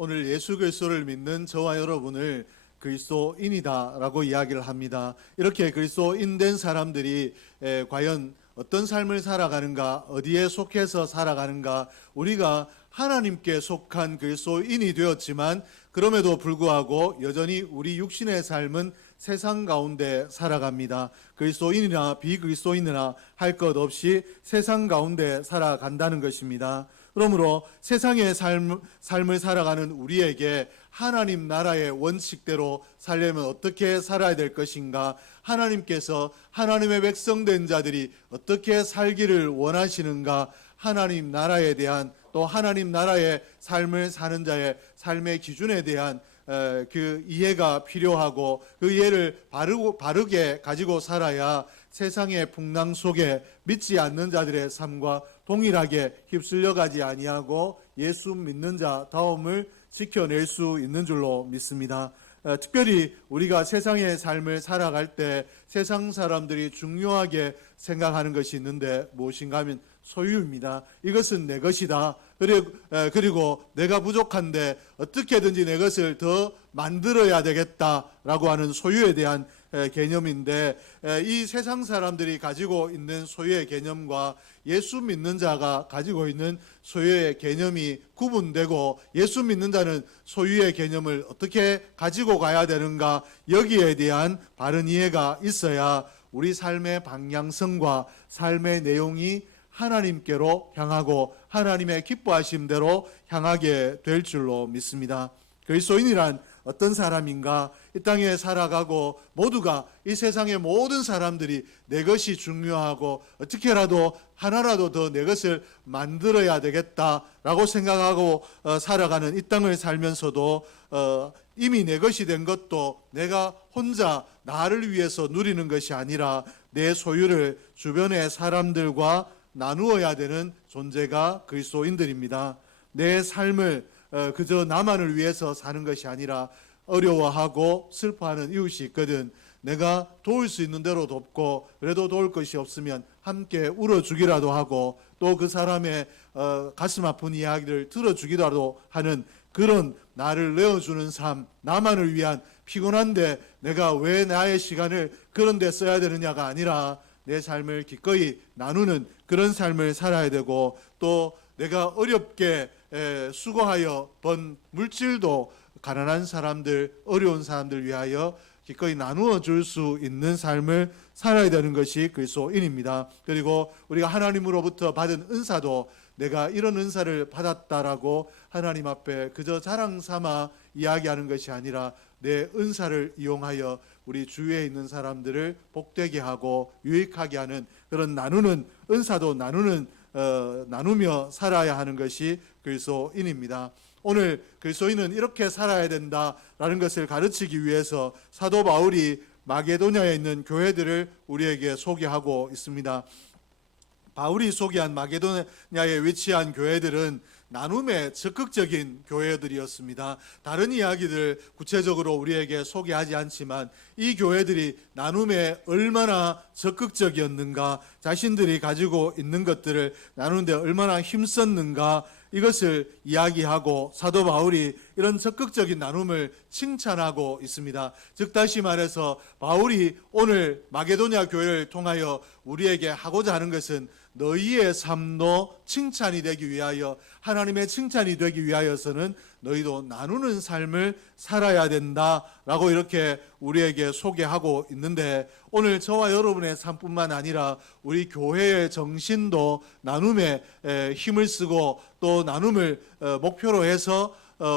오늘 예수 그리스도를 믿는 저와 여러분을 그리스도인이다라고 이야기를 합니다. 이렇게 그리스도인 된 사람들이 과연 어떤 삶을 살아가는가, 어디에 속해서 살아가는가, 우리가 하나님께 속한 그리스도인이 되었지만 그럼에도 불구하고 여전히 우리 육신의 삶은 세상 가운데 살아갑니다. 그리스도인이나 비그리스도인이나 할 것 없이 세상 가운데 살아간다는 것입니다. 그러므로 세상의 삶을 살아가는 우리에게 하나님 나라의 원칙대로 살려면 어떻게 살아야 될 것인가, 하나님께서 하나님의 백성된 자들이 어떻게 살기를 원하시는가, 하나님 나라에 대한 또 하나님 나라의 삶을 사는 자의 삶의 기준에 대한 그 이해가 필요하고 그 이해를 바르게 가지고 살아야 세상의 풍랑 속에 믿지 않는 자들의 삶과 동일하게 휩쓸려 가지 아니하고 예수 믿는 자 다움을 지켜낼 수 있는 줄로 믿습니다. 특별히 우리가 세상의 삶을 살아갈 때 세상 사람들이 중요하게 생각하는 것이 있는데 무엇인가 하면 소유입니다. 이것은 내 것이다. 그리고 내가 부족한데 어떻게든지 내 것을 더 만들어야 되겠다라고 하는 소유에 대한 개념인데, 이 세상 사람들이 가지고 있는 소유의 개념과 예수 믿는 자가 가지고 있는 소유의 개념이 구분되고, 예수 믿는 자는 소유의 개념을 어떻게 가지고 가야 되는가, 여기에 대한 바른 이해가 있어야 우리 삶의 방향성과 삶의 내용이 하나님께로 향하고 하나님의 기뻐하심대로 향하게 될 줄로 믿습니다. 그리스도인이란 어떤 사람인가? 이 땅에 살아가고 모두가, 이 세상의 모든 사람들이 내 것이 중요하고 어떻게라도 하나라도 더 내 것을 만들어야 되겠다라고 생각하고 살아가는 이 땅을 살면서도 이미 내 것이 된 것도 내가 혼자 나를 위해서 누리는 것이 아니라 내 소유를 주변의 사람들과 나누어야 되는 존재가 그리스도인들입니다. 내 삶을 그저 나만을 위해서 사는 것이 아니라 어려워하고 슬퍼하는 이웃이 있거든, 내가 도울 수 있는 대로 돕고, 그래도 도울 것이 없으면 함께 울어주기라도 하고, 또 그 사람의 가슴 아픈 이야기를 들어주기라도 하는 그런 나를 내어주는 삶, 나만을 위한, 피곤한데 내가 왜 나의 시간을 그런 데 써야 되느냐가 아니라 내 삶을 기꺼이 나누는 그런 삶을 살아야 되고, 또 내가 어렵게 수고하여 번 물질도 가난한 사람들, 어려운 사람들 위하여 기꺼이 나누어 줄 수 있는 삶을 살아야 되는 것이 그리스도인입니다. 그리고 우리가 하나님으로부터 받은 은사도 내가 이런 은사를 받았다라고 하나님 앞에 그저 자랑 삼아 이야기하는 것이 아니라 내 은사를 이용하여 우리 주위에 있는 사람들을 복되게 하고 유익하게 하는 그런 나누는 은사도 나누며 살아야 하는 것이 그리스도인입니다. 오늘 그리스도인은 이렇게 살아야 된다라는 것을 가르치기 위해서 사도 바울이 마게도냐에 있는 교회들을 우리에게 소개하고 있습니다. 바울이 소개한 마게도냐에 위치한 교회들은 나눔에 적극적인 교회들이었습니다. 다른 이야기들 구체적으로 우리에게 소개하지 않지만 이 교회들이 나눔에 얼마나 적극적이었는가, 자신들이 가지고 있는 것들을 나누는데 얼마나 힘썼는가, 이것을 이야기하고 사도 바울이 이런 적극적인 나눔을 칭찬하고 있습니다. 즉 다시 말해서 바울이 오늘 마게도냐 교회를 통하여 우리에게 하고자 하는 것은 너희의 삶도 칭찬이 되기 위하여, 하나님의 칭찬이 되기 위하여서는 너희도 나누는 삶을 살아야 된다라고 이렇게 우리에게 소개하고 있는데, 오늘 저와 여러분의 삶뿐만 아니라 우리 교회의 정신도 나눔에 힘을 쓰고 또 나눔을 목표로 해서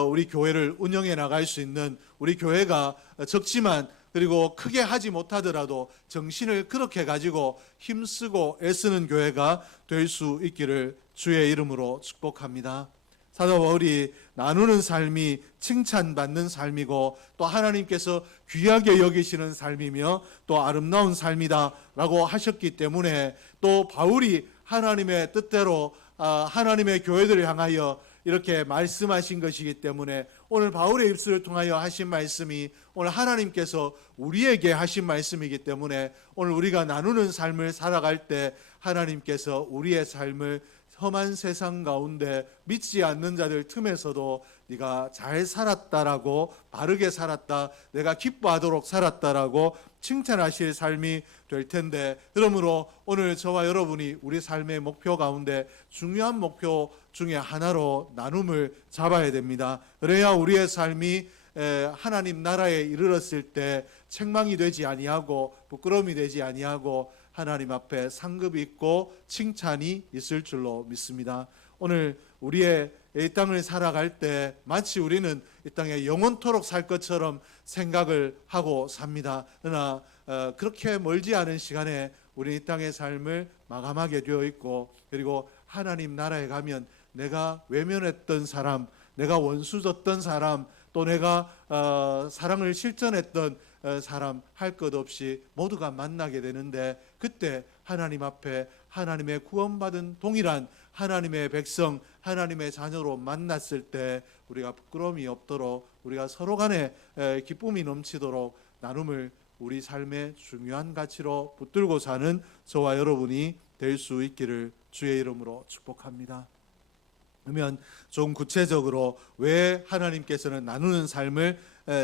우리 교회를 운영해 나갈 수 있는, 우리 교회가 적지만 그리고 크게 하지 못하더라도 정신을 그렇게 가지고 힘쓰고 애쓰는 교회가 될 수 있기를 주의 이름으로 축복합니다. 사도 바울이 나누는 삶이 칭찬받는 삶이고 또 하나님께서 귀하게 여기시는 삶이며 또 아름다운 삶이다라고 하셨기 때문에, 또 바울이 하나님의 뜻대로 하나님의 교회들을 향하여 이렇게 말씀하신 것이기 때문에 오늘 바울의 입술을 통하여 하신 말씀이 오늘 하나님께서 우리에게 하신 말씀이기 때문에 오늘 우리가 나누는 삶을 살아갈 때 하나님께서 우리의 삶을 험한 세상 가운데 믿지 않는 자들 틈에서도 네가 잘 살았다라고, 바르게 살았다, 내가 기뻐하도록 살았다라고 칭찬하실 삶이 될 텐데, 그러므로 오늘 저와 여러분이 우리 삶의 목표 가운데 중요한 목표 중에 하나로 나눔을 잡아야 됩니다. 그래야 우리의 삶이 하나님 나라에 이르렀을 때 책망이 되지 아니하고 부끄러움이 되지 아니하고 하나님 앞에 상급이 있고 칭찬이 있을 줄로 믿습니다. 오늘 우리의 이 땅을 살아갈 때 마치 우리는 이 땅에 영원토록 살 것처럼 생각을 하고 삽니다. 그러나 그렇게 멀지 않은 시간에 우리 이 땅의 삶을 마감하게 되어 있고, 그리고 하나님 나라에 가면 내가 외면했던 사람, 내가 원수졌던 사람, 또 내가 사랑을 실천했던 사람 할 것 없이 모두가 만나게 되는데, 그때 하나님 앞에 하나님의 구원받은 동일한 하나님의 백성, 하나님의 자녀로 만났을 때 우리가 부끄러움이 없도록, 우리가 서로 간에 기쁨이 넘치도록 나눔을 우리 삶의 중요한 가치로 붙들고 사는 저와 여러분이 될 수 있기를 주의 이름으로 축복합니다. 그러면 좀 구체적으로 왜 하나님께서는 나누는 삶을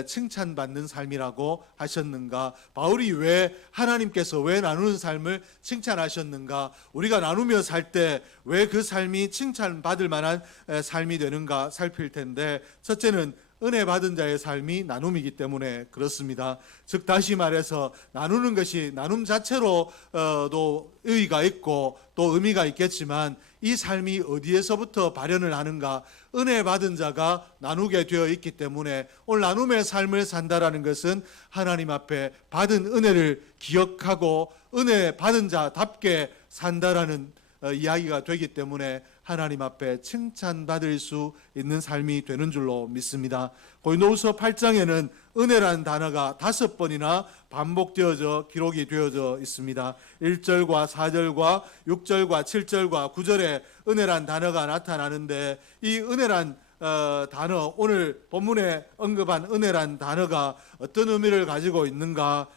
칭찬받는 삶이라고 하셨는가? 바울이 왜 하나님께서 왜 나누는 삶을 칭찬하셨는가? 우리가 나누며 살 때 왜 그 삶이 칭찬받을 만한 삶이 되는가 살필 텐데, 첫째는 은혜 받은 자의 삶이 나눔이기 때문에 그렇습니다. 즉 다시 말해서 나누는 것이 나눔 자체로도 의의가 있고 또 의미가 있겠지만, 이 삶이 어디에서부터 발현을 하는가? 은혜 받은 자가 나누게 되어 있기 때문에 오늘 나눔의 삶을 산다라는 것은 하나님 앞에 받은 은혜를 기억하고 은혜 받은 자답게 산다라는 이야기가 되기 때문에 하나님 앞에 칭찬받을 수 있는 삶이 되는 줄로 믿습니다. 고린도후서 8장에는 은혜라는 단어가 5번이나 반복되어져 기록이 되어져 있습니다. 1절과 4절과 6절과 7절과 9절에 은혜란 단어가 나타나는데, 이 은혜란 단어, 오늘 본문에 언급한 은혜란 단어가 어떤 의미를 가지고 있는가?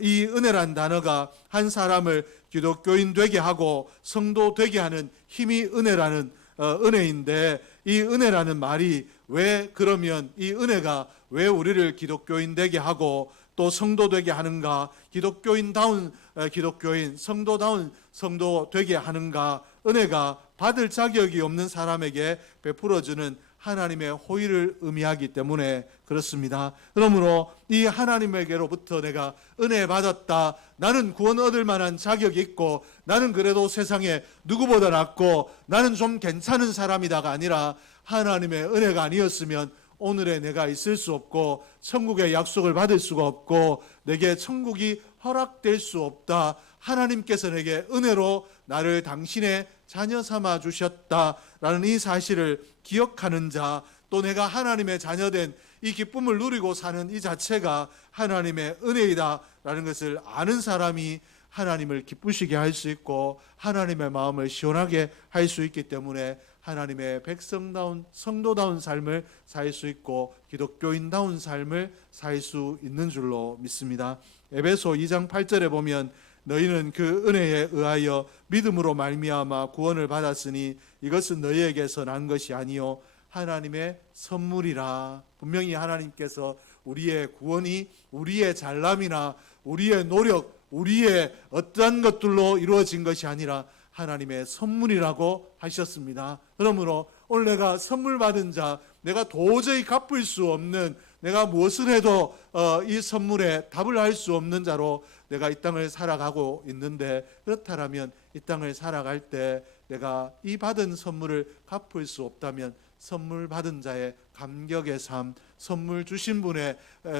이 은혜란 단어가 한 사람을 기독교인 되게 하고 성도 되게 하는 힘이 은혜라는 은혜인데, 이 은혜라는 말이 왜, 그러면 이 은혜가 왜 우리를 기독교인 되게 하고 또 성도 되게 하는가? 기독교인다운 기독교인, 성도다운 성도 되게 하는가? 은혜가 받을 자격이 없는 사람에게 베풀어주는 하나님의 호의를 의미하기 때문에 그렇습니다. 그러므로 이 하나님에게로부터 내가 은혜 받았다, 나는 구원 얻을 만한 자격이 있고 나는 그래도 세상에 누구보다 낫고 나는 좀 괜찮은 사람이다가 아니라, 하나님의 은혜가 아니었으면 오늘의 내가 있을 수 없고 천국의 약속을 받을 수가 없고 내게 천국이 허락될 수 없다. 하나님께서 내게 은혜로 나를 당신의 자녀 삼아 주셨다라는 이 사실을 기억하는 자, 또 내가 하나님의 자녀된 이 기쁨을 누리고 사는 이 자체가 하나님의 은혜이다라는 것을 아는 사람이 하나님을 기쁘시게 할 수 있고 하나님의 마음을 시원하게 할 수 있기 때문에 하나님의 백성다운 성도다운 삶을 살 수 있고 기독교인다운 삶을 살 수 있는 줄로 믿습니다. 에베소 2장 8절에 보면 너희는 그 은혜에 의하여 믿음으로 말미암아 구원을 받았으니 이것은 너희에게서 난 것이 아니요 하나님의 선물이라. 분명히 하나님께서 우리의 구원이 우리의 잘남이나 우리의 노력, 우리의 어떠한 것들로 이루어진 것이 아니라 하나님의 선물이라고 하셨습니다. 그러므로 오늘 내가 선물 받은 자, 내가 도저히 갚을 수 없는, 내가 무엇을 해도 이 선물에 답을 할 수 없는 자로 내가 이 땅을 살아가고 있는데, 그렇다면 이 땅을 살아갈 때 내가 이 받은 선물을 갚을 수 없다면 선물 받은 자의 감격의 삶, 선물 주신 분의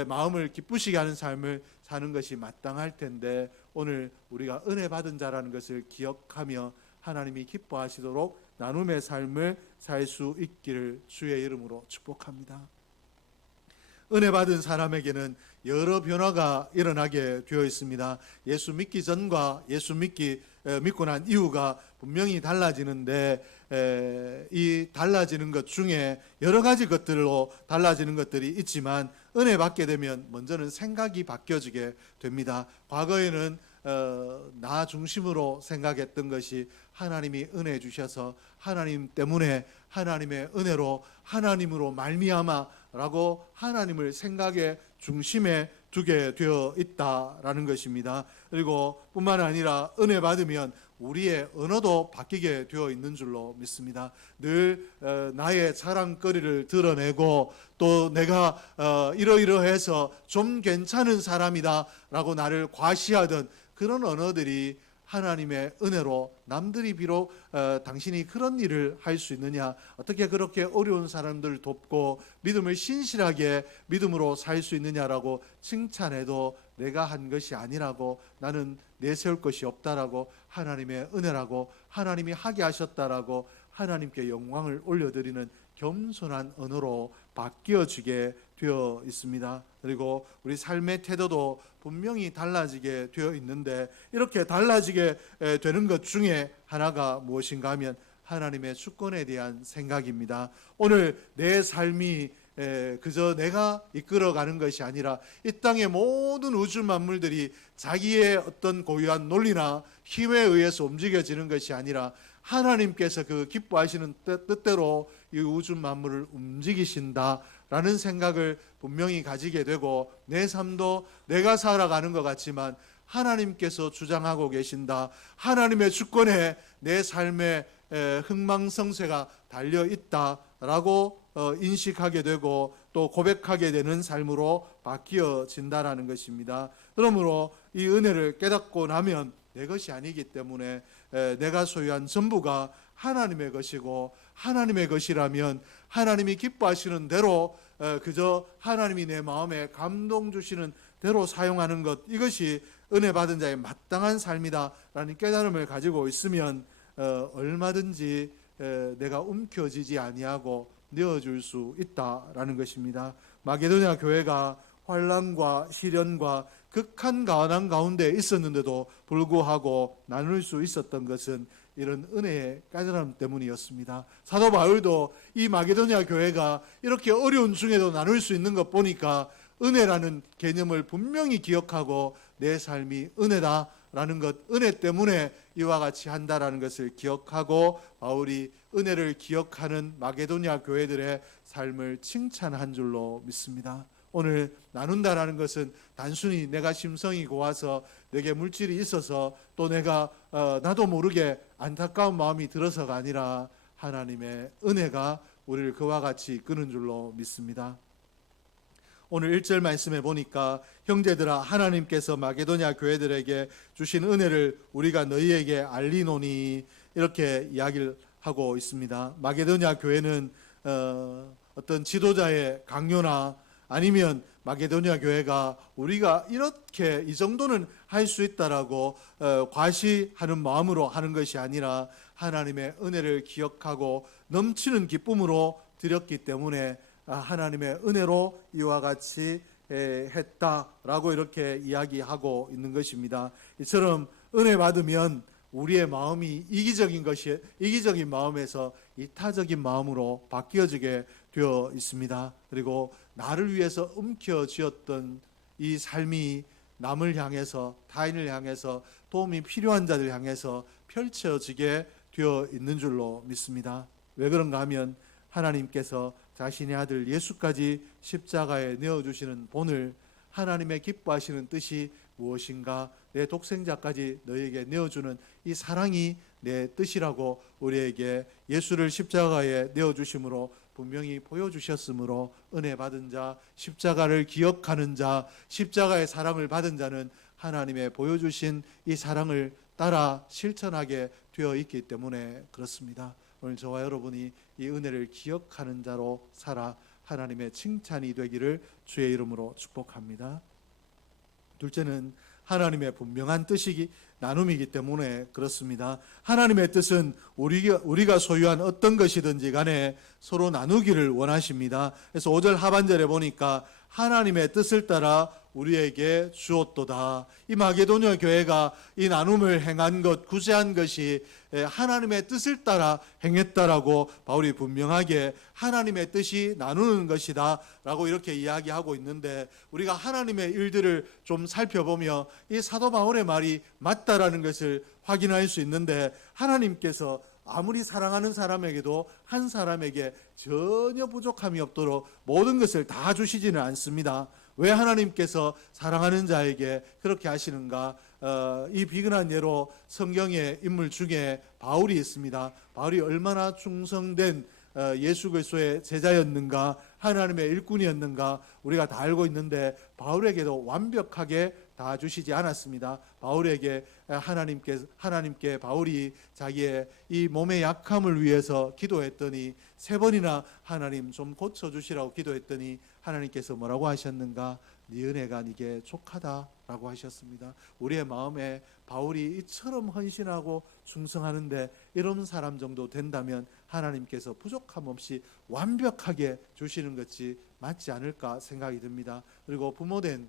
마음을 기쁘시게 하는 삶을 사는 것이 마땅할 텐데, 오늘 우리가 은혜 받은 자라는 것을 기억하며 하나님이 기뻐하시도록 나눔의 삶을 살 수 있기를 주의 이름으로 축복합니다. 은혜 받은 사람에게는 여러 변화가 일어나게 되어 있습니다. 예수 믿기 전과 예수 믿고 난 이후가 분명히 달라지는데, 이 달라지는 것 중에 여러 가지 것들로 달라지는 것들이 있지만, 은혜 받게 되면 먼저는 생각이 바뀌어지게 됩니다. 과거에는 나 중심으로 생각했던 것이 하나님이 은혜 주셔서 하나님 때문에 하나님의 은혜로 하나님으로 말미암아라고 하나님을 생각의 중심에 두게 되어 있다라는 것입니다. 그리고 뿐만 아니라 은혜 받으면 우리의 언어도 바뀌게 되어 있는 줄로 믿습니다. 늘 나의 자랑거리를 드러내고 또 내가 이러이러해서 좀 괜찮은 사람이다 라고 나를 과시하던 그런 언어들이 하나님의 은혜로 남들이 비록 당신이 그런 일을 할 수 있느냐, 어떻게 그렇게 어려운 사람들 돕고 믿음을 신실하게 믿음으로 살 수 있느냐라고 칭찬해도 내가 한 것이 아니라고, 나는 내세울 것이 없다라고, 하나님의 은혜라고, 하나님이 하게 하셨다라고 하나님께 영광을 올려드리는 겸손한 언어로 바뀌어지게 되어 있습니다. 그리고 우리 삶의 태도도 분명히 달라지게 되어 있는데, 이렇게 달라지게 되는 것 중에 하나가 무엇인가 하면 하나님의 주권에 대한 생각입니다. 오늘 내 삶이 그저 내가 이끌어가는 것이 아니라 이 땅의 모든 우주 만물들이 자기의 어떤 고유한 논리나 힘에 의해서 움직여지는 것이 아니라 하나님께서 그 기뻐하시는 뜻대로 이 우주 만물을 움직이신다라는 생각을 분명히 가지게 되고, 내 삶도 내가 살아가는 것 같지만 하나님께서 주장하고 계신다, 하나님의 주권에 내 삶의 흥망성쇠가 달려 있다라고 인식하게 되고 또 고백하게 되는 삶으로 바뀌어진다라는 것입니다. 그러므로 이 은혜를 깨닫고 나면 내 것이 아니기 때문에 내가 소유한 전부가 하나님의 것이고, 하나님의 것이라면 하나님이 기뻐하시는 대로 그저 하나님이 내 마음에 감동 주시는 대로 사용하는 것, 이것이 은혜 받은 자의 마땅한 삶이다라는 깨달음을 가지고 있으면 얼마든지 내가 움켜쥐지 아니하고 내어줄 수 있다라는 것입니다. 마게도냐 교회가 환난과 시련과 극한 가난 가운데 있었는데도 불구하고 나눌 수 있었던 것은 이런 은혜의 깨달음 때문이었습니다. 사도 바울도 이 마게도냐 교회가 이렇게 어려운 중에도 나눌 수 있는 것 보니까 은혜라는 개념을 분명히 기억하고 내 삶이 은혜다라는 것, 은혜 때문에 이와 같이 한다라는 것을 기억하고 바울이 은혜를 기억하는 마게도냐 교회들의 삶을 칭찬한 줄로 믿습니다. 오늘 나눈다라는 것은 단순히 내가 심성이 고와서 내게 물질이 있어서 또 내가 나도 모르게 안타까운 마음이 들어서가 아니라 하나님의 은혜가 우리를 그와 같이 이끄는 줄로 믿습니다. 오늘 1절 말씀에 보니까 형제들아, 하나님께서 마게도냐 교회들에게 주신 은혜를 우리가 너희에게 알리노니, 이렇게 이야기를 하고 있습니다. 마게도냐 교회는 어떤 지도자의 강요나 아니면 마게도냐 교회가 우리가 이렇게 이 정도는 할 수 있다라고 과시하는 마음으로 하는 것이 아니라 하나님의 은혜를 기억하고 넘치는 기쁨으로 드렸기 때문에 하나님의 은혜로 이와 같이 했다라고 이렇게 이야기하고 있는 것입니다. 이처럼 은혜 받으면 우리의 마음이 이기적인 마음에서 이타적인 마음으로 바뀌어지게 되어 있습니다. 그리고 나를 위해서 움켜쥐었던 이 삶이 남을 향해서, 타인을 향해서, 도움이 필요한 자들 향해서 펼쳐지게 되어 있는 줄로 믿습니다. 왜 그런가 하면 하나님께서 자신의 아들 예수까지 십자가에 내어주시는 본을, 하나님의 기뻐하시는 뜻이 무엇인가, 내 독생자까지 너희에게 내어주는 이 사랑이 내 뜻이라고 우리에게 예수를 십자가에 내어주심으로 분명히 보여주셨으므로, 은혜 받은 자, 십자가를 기억하는 자, 십자가의 사랑을 받은 자는 하나님의 보여주신 이 사랑을 따라 실천하게 되어 있기 때문에 그렇습니다. 오늘 저와 여러분이 이 은혜를 기억하는 자로 살아 하나님의 칭찬이 되기를 주의 이름으로 축복합니다. 둘째는 하나님의 분명한 뜻이 나눔이기 때문에 그렇습니다. 하나님의 뜻은 우리가 소유한 어떤 것이든지 간에 서로 나누기를 원하십니다. 그래서 5절 하반절에 보니까 하나님의 뜻을 따라 우리에게 주었도다. 이 마게도냐 교회가 이 나눔을 행한 것, 구제한 것이 하나님의 뜻을 따라 행했다라고 바울이 분명하게 하나님의 뜻이 나누는 것이다 라고 이렇게 이야기하고 있는데, 우리가 하나님의 일들을 좀 살펴보며 이 사도 바울의 말이 맞다라는 것을 확인할 수 있는데, 하나님께서 아무리 사랑하는 사람에게도 한 사람에게 전혀 부족함이 없도록 모든 것을 다 주시지는 않습니다. 왜 하나님께서 사랑하는 자에게 그렇게 하시는가? 이 비근한 예로 성경의 인물 중에 바울이 있습니다. 바울이 얼마나 충성된 예수 그리스도의 제자였는가, 하나님의 일꾼이었는가 우리가 다 알고 있는데, 바울에게도 완벽하게 다 주시지 않았습니다. 바울에게 하나님께 바울이 자기의 이 몸의 약함을 위해서 기도했더니 3번이나 하나님 좀 고쳐주시라고 기도했더니 하나님께서 뭐라고 하셨는가? 네 은혜가 네게 족하다라고 하셨습니다. 우리의 마음에 바울이 이처럼 헌신하고 충성하는데 이런 사람 정도 된다면 하나님께서 부족함 없이 완벽하게 주시는 것이 맞지 않을까 생각이 듭니다. 그리고 부모된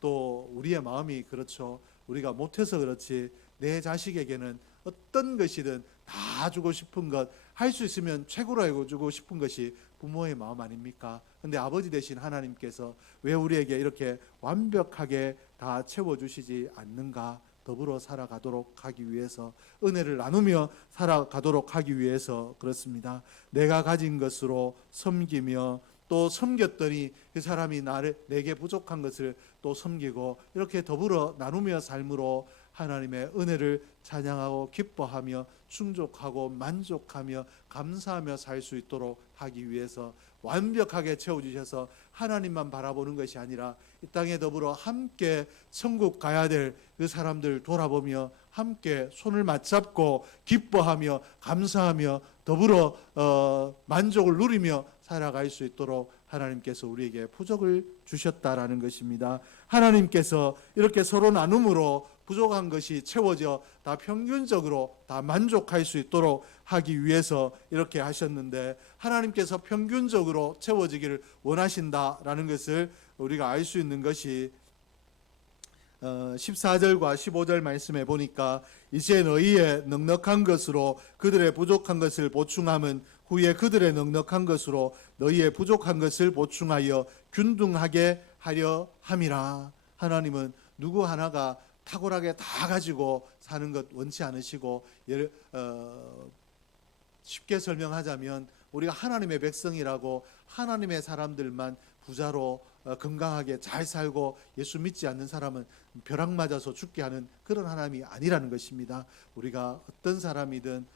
또 우리의 마음이 그렇죠. 우리가 못해서 그렇지 내 자식에게는 어떤 것이든 다 주고 싶은 것, 할 수 있으면 최고로 해주고 싶은 것이 부모의 마음 아닙니까? 근데 아버지 되신 하나님께서 왜 우리에게 이렇게 완벽하게 다 채워주시지 않는가? 더불어 살아가도록 하기 위해서, 은혜를 나누며 살아가도록 하기 위해서 그렇습니다. 내가 가진 것으로 섬기며 또 섬겼더니 그 사람이 내게 부족한 것을 또 섬기고, 이렇게 더불어 나누며 삶으로 하나님의 은혜를 찬양하고 기뻐하며 충족하고 만족하며 감사하며 살 수 있도록 하기 위해서 완벽하게 채워주셔서 하나님만 바라보는 것이 아니라 이 땅에 더불어 함께 천국 가야 될 그 사람들 돌아보며 함께 손을 맞잡고 기뻐하며 감사하며 더불어 만족을 누리며 살아갈 수 있도록 하나님께서 우리에게 부족을 주셨다라는 것입니다. 하나님께서 이렇게 서로 나눔으로 부족한 것이 채워져 다 평균적으로 다 만족할 수 있도록 하기 위해서 이렇게 하셨는데, 하나님께서 평균적으로 채워지기를 원하신다라는 것을 우리가 알 수 있는 것이 14절과 15절 말씀에 보니까, 이제 너희의 넉넉한 것으로 그들의 부족한 것을 보충함은 후에 그들의 넉넉한 것으로 너희의 부족한 것을 보충하여 균등하게 하려 함이라. 하나님은 누구 하나가 탁월하게 다 가지고 사는 것 원치 않으시고, 쉽게 설명하자면 우리가 하나님의 백성이라고 하나님의 사람들만 부자로 건강하게 잘 살고 예수 믿지 않는 사람은 벼락 맞아서 죽게 하는 그런 하나님이 아니라는 것입니다. 우리가 어떤 사람이든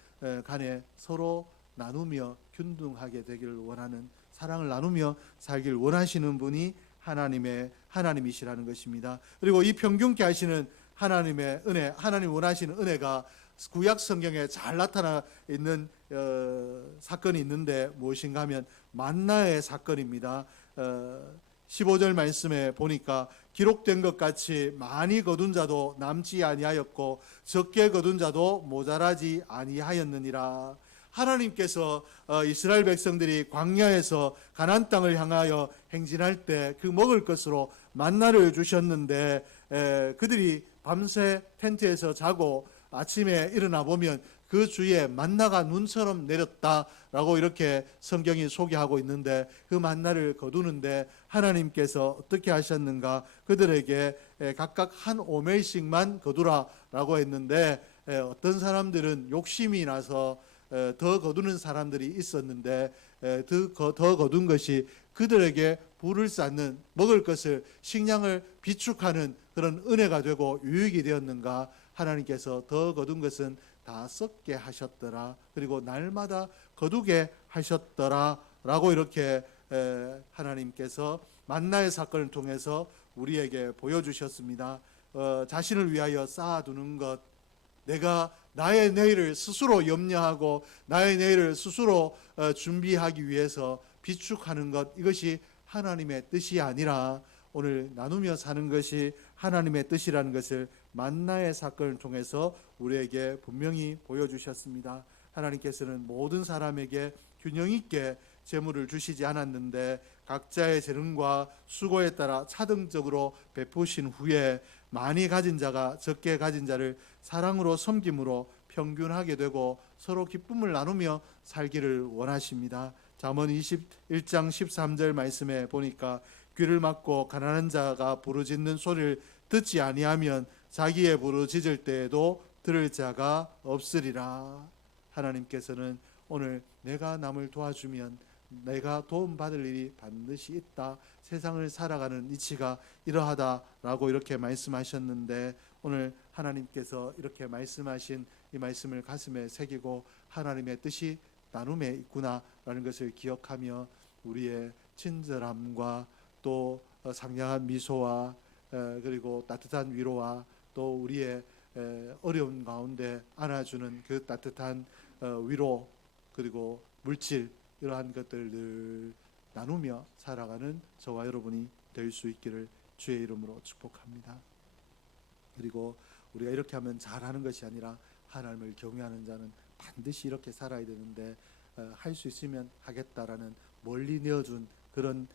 간에 서로 나누며 균등하게 되기를 원하는, 사랑을 나누며 살기를 원하시는 분이 하나님이시라는 것입니다. 그리고 이 평균케 하시는 하나님의 은혜, 하나님 원하시는 은혜가 구약 성경에 잘 나타나 있는 사건이 있는데 무엇인가 하면 만나의 사건입니다. 15절 말씀에 보니까 기록된 것 같이 많이 거둔 자도 남지 아니하였고 적게 거둔 자도 모자라지 아니하였느니라. 하나님께서 이스라엘 백성들이 광야에서 가나안 땅을 향하여 행진할 때 그 먹을 것으로 만나를 주셨는데, 그들이 밤새 텐트에서 자고 아침에 일어나 보면 그 주위에 만나가 눈처럼 내렸다라고 이렇게 성경이 소개하고 있는데, 그 만나를 거두는데 하나님께서 어떻게 하셨는가? 그들에게 각각 한 오멜씩만 거두라라고 했는데, 어떤 사람들은 욕심이 나서 더 거두는 사람들이 있었는데, 더 거둔 것이 그들에게 불을 쌓는, 먹을 것을, 식량을 비축하는 그런 은혜가 되고 유익이 되었는가? 하나님께서 더 거둔 것은 다 썩게 하셨더라. 그리고 날마다 거두게 하셨더라 라고 이렇게 하나님께서 만나의 사건을 통해서 우리에게 보여주셨습니다. 자신을 위하여 쌓아두는 것, 내가 나의 내일을 스스로 염려하고 나의 내일을 스스로 준비하기 위해서 비축하는 것, 이것이 하나님의 뜻이 아니라 오늘 나누며 사는 것이 하나님의 뜻이라는 것을 만나의 사건을 통해서 우리에게 분명히 보여주셨습니다. 하나님께서는 모든 사람에게 균형 있게 재물을 주시지 않았는데 각자의 재능과 수고에 따라 차등적으로 베푸신 후에 많이 가진 자가 적게 가진 자를 사랑으로 섬김으로 평균하게 되고 서로 기쁨을 나누며 살기를 원하십니다. 잠언 21장 13절 말씀에 보니까 귀를 막고 가난한 자가 부르짖는 소리를 듣지 아니하면 자기의 부르짖을 때에도 들을 자가 없으리라. 하나님께서는 오늘 내가 남을 도와주면 내가 도움받을 일이 반드시 있다. 세상을 살아가는 이치가 이러하다라고 이렇게 말씀하셨는데 오늘 하나님께서 이렇게 말씀하신 이 말씀을 가슴에 새기고 하나님의 뜻이 나눔에 있구나라는 것을 기억하며 우리의 친절함과 또 상냥한 미소와 그리고 따뜻한 위로와 또 우리의 어려운 가운데 안아주는 그 따뜻한 위로 그리고 물질 이러한 것들을 늘 나누며 살아가는 저와 여러분이 될 수 있기를 주의 이름으로 축복합니다. 그리고 우리가 이렇게 하면 잘하는 것이 아니라 하나님을 경외하는 자는 반드시 이렇게 살아야 되는데 할 수 있으면 하겠다라는 멀리 내어둔 그런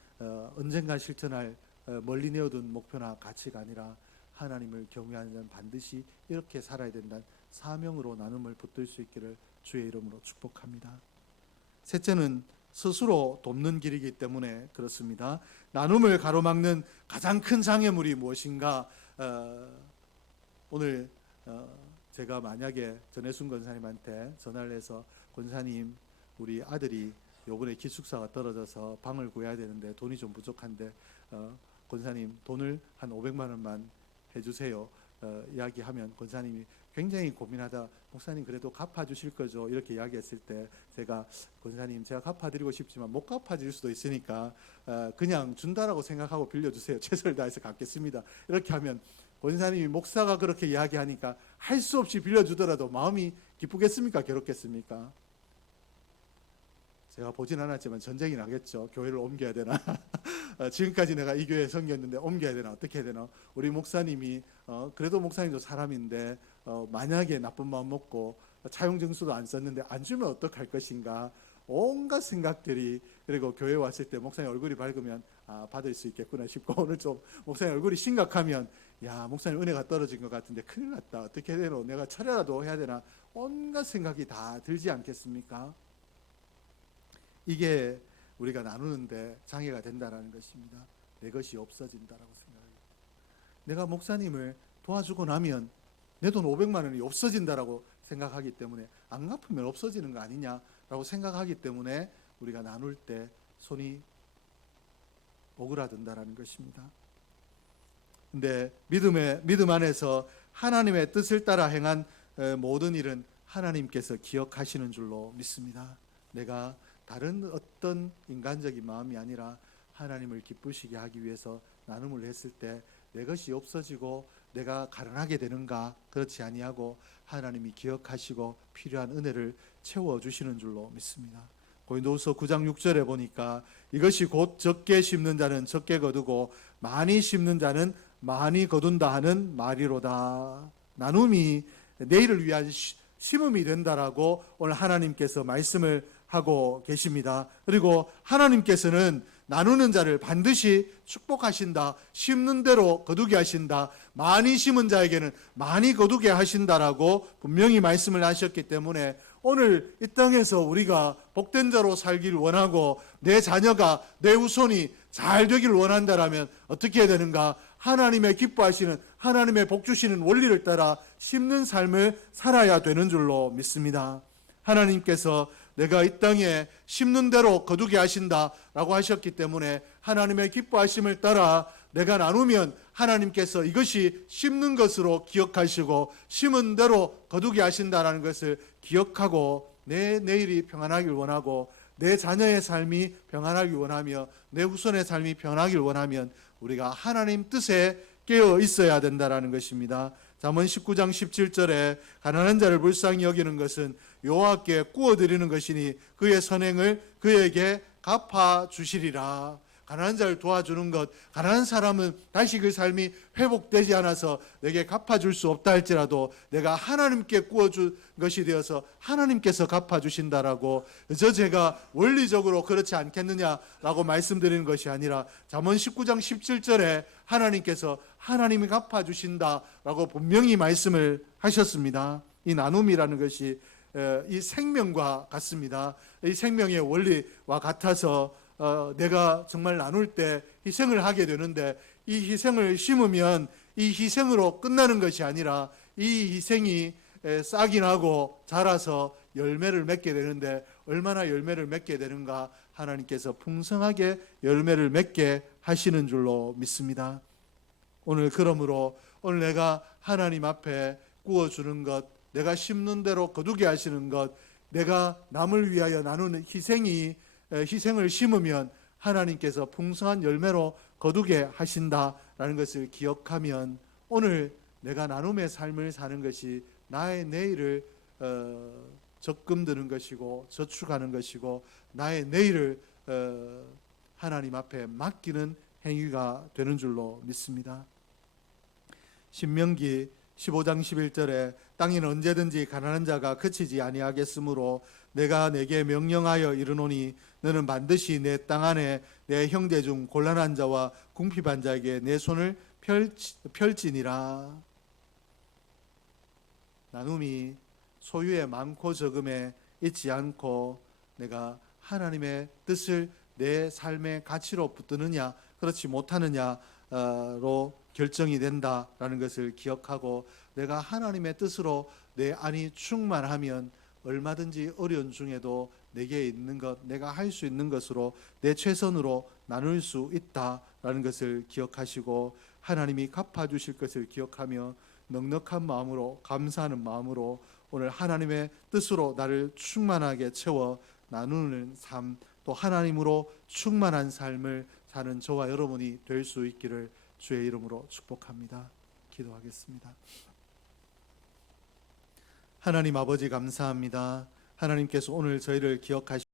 언젠가 실천할 멀리 내어둔 목표나 가치가 아니라 하나님을 경외하는 자는 반드시 이렇게 살아야 된다는 사명으로 나눔을 붙들 수 있기를 주의 이름으로 축복합니다. 셋째는 스스로 돕는 길이기 때문에 그렇습니다. 나눔을 가로막는 가장 큰 장애물이 무엇인가? 오늘 제가 만약에 전혜순 권사님한테 전화를 해서 권사님 우리 아들이 요번에 기숙사가 떨어져서 방을 구해야 되는데 돈이 좀 부족한데 권사님 돈을 한 500만 원만 해주세요 이야기하면 권사님이 굉장히 고민하다 목사님 그래도 갚아주실 거죠 이렇게 이야기했을 때 제가 권사님 제가 갚아드리고 싶지만 못 갚아줄 수도 있으니까 그냥 준다라고 생각하고 빌려주세요 최선을 다해서 갚겠습니다 이렇게 하면 권사님이 목사가 그렇게 이야기하니까 할 수 없이 빌려주더라도 마음이 기쁘겠습니까 괴롭겠습니까? 제가 보진 않았지만 전쟁이 나겠죠. 교회를 옮겨야 되나? 지금까지 내가 이 교회에 섬겼는데 옮겨야 되나? 어떻게 해야 되나? 우리 목사님이 그래도 목사님도 사람인데 만약에 나쁜 마음 먹고 차용증서도 안 썼는데 안 주면 어떡할 것인가? 온갖 생각들이 그리고 교회 왔을 때 목사님 얼굴이 밝으면 받을 수 있겠구나 싶고 오늘 좀 목사님 얼굴이 심각하면 야 목사님 은혜가 떨어진 것 같은데 큰일 났다. 어떻게 해야 되나? 내가 차려라도 해야 되나? 온갖 생각이 다 들지 않겠습니까? 이게 우리가 나누는데 장애가 된다는 것입니다. 내 것이 없어진다라고 생각합니다. 내가 목사님을 도와주고 나면 내 돈 500만 원이 없어진다라고 생각하기 때문에 안 갚으면 없어지는 거 아니냐라고 생각하기 때문에 우리가 나눌 때 손이 오그라든다라는 것입니다. 근데 믿음 안에서 하나님의 뜻을 따라 행한 모든 일은 하나님께서 기억하시는 줄로 믿습니다. 내가 다른 어떤 인간적인 마음이 아니라 하나님을 기쁘시게 하기 위해서 나눔을 했을 때 내 것이 없어지고 내가 가난하게 되는가 그렇지 아니하고 하나님이 기억하시고 필요한 은혜를 채워주시는 줄로 믿습니다. 고린도후서 9장 6절에 보니까 이것이 곧 적게 심는 자는 적게 거두고 많이 심는 자는 많이 거둔다 하는 말이로다. 나눔이 내일을 위한 심음이 된다라고 오늘 하나님께서 말씀을 하고 계십니다. 그리고 하나님께서는 나누는 자를 반드시 축복하신다. 심는 대로 거두게 하신다. 많이 심은 자에게는 많이 거두게 하신다라고 분명히 말씀을 하셨기 때문에 오늘 이 땅에서 우리가 복된 자로 살기를 원하고 내 자녀가 내 후손이 잘 되기를 원한다라면 어떻게 해야 되는가? 하나님의 기뻐하시는 하나님의 복 주시는 원리를 따라 심는 삶을 살아야 되는 줄로 믿습니다. 하나님께서 내가 이 땅에 심는 대로 거두게 하신다라고 하셨기 때문에 하나님의 기뻐하심을 따라 내가 나누면 하나님께서 이것이 심는 것으로 기억하시고 심은 대로 거두게 하신다라는 것을 기억하고 내 내일이 평안하길 원하고 내 자녀의 삶이 평안하길 원하며 내 후손의 삶이 평안하길 원하면 우리가 하나님 뜻에 깨어 있어야 된다라는 것입니다. 잠언 19장 17절에 가난한 자를 불쌍히 여기는 것은 여호와께 구워드리는 것이니 그의 선행을 그에게 갚아주시리라. 가난한 자를 도와주는 것, 가난한 사람은 다시 그 삶이 회복되지 않아서 내게 갚아줄 수 없다 할지라도 내가 하나님께 구워준 것이 되어서 하나님께서 갚아주신다라고, 제가 원리적으로 그렇지 않겠느냐라고 말씀드리는 것이 아니라 잠언 19장 17절에 하나님께서 하나님이 갚아주신다라고 분명히 말씀을 하셨습니다. 이 나눔이라는 것이 이 생명과 같습니다. 이 생명의 원리와 같아서 내가 정말 나눌 때 희생을 하게 되는데, 이 희생을 심으면 이 희생으로 끝나는 것이 아니라 이 희생이 싹이 나고 자라서 열매를 맺게 되는데, 얼마나 열매를 맺게 되는가, 하나님께서 풍성하게 열매를 맺게 하시는 줄로 믿습니다. 오늘 그러므로 오늘 내가 하나님 앞에 구워주는 것, 내가 심는 대로 거두게 하시는 것, 내가 남을 위하여 나누는 희생을 심으면 하나님께서 풍성한 열매로 거두게 하신다라는 것을 기억하면, 오늘 내가 나눔의 삶을 사는 것이 나의 내일을 적금 드는 것이고 저축하는 것이고 나의 내일을 하나님 앞에 맡기는 행위가 되는 줄로 믿습니다. 신명기 15장 11절에 땅에는 언제든지 가난한 자가 그치지 아니하겠으므로 내가 내게 명령하여 이르노니 너는 반드시 내 땅 안에 내 형제 중 곤란한 자와 궁핍한 자에게 내 손을 펼지니라. 나눔이 소유의 많고 적음에 있지 않고 내가 하나님의 뜻을 내 삶의 가치로 붙드느냐 그렇지 못하느냐로 결정이 된다라는 것을 기억하고, 내가 하나님의 뜻으로 내 안이 충만하면 얼마든지 어려운 중에도 내게 있는 것, 내가 할 수 있는 것으로 내 최선으로 나눌 수 있다라는 것을 기억하시고, 하나님이 갚아주실 것을 기억하며 넉넉한 마음으로, 감사하는 마음으로 오늘 하나님의 뜻으로 나를 충만하게 채워 나누는 삶, 또 하나님으로 충만한 삶을 사는 저와 여러분이 될 수 있기를 주의 이름으로 축복합니다. 기도하겠습니다. 하나님 아버지 감사합니다. 하나님께서 오늘 저희를 기억하시고